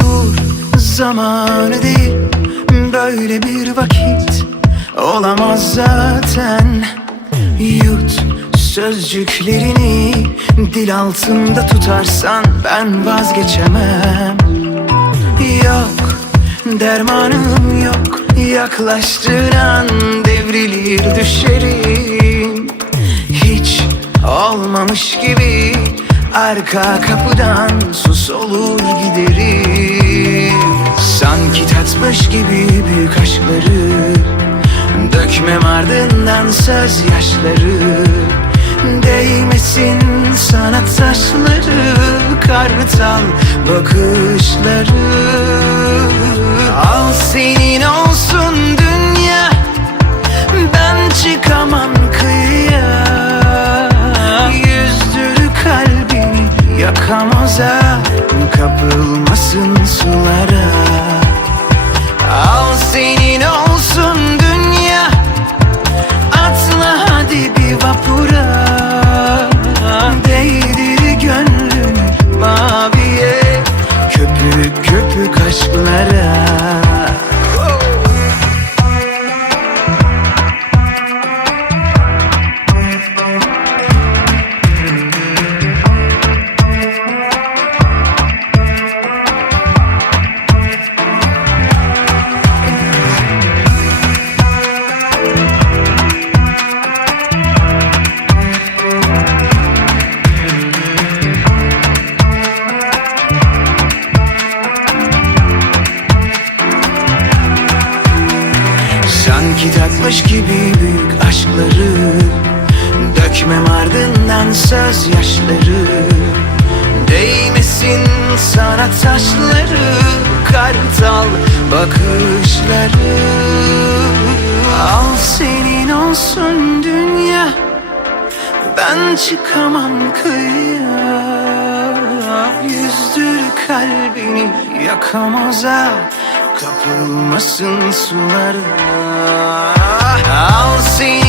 Dur zamanı değil. Böyle bir vakit Olamaz zaten. Yut sözcüklerini Dil altında tutarsan Ben vazgeçemem. Yok dermanım yok. Yaklaştığın an devrilir düşerim Hiç olmamış gibi Arka kapıdan sus olur Tatmış gibi büyük aşkları. Dökmem ardından söz yaşları. Değmesin sana taşları Kartal bakışları Sanki tatmış gibi büyük aşkları. Dökmem ardından söz yaşları. Değmesin sana taşları Kartal bakışları. Al senin olsun dünya Ben çıkamam kıyıya. Yüzdür kalbini yakamaz ha Kapılmasın sulara Al senin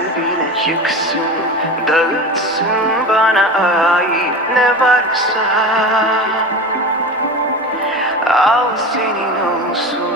kalbine Yıksın, dağıtsın bana ait ne varsa. Al senin olsun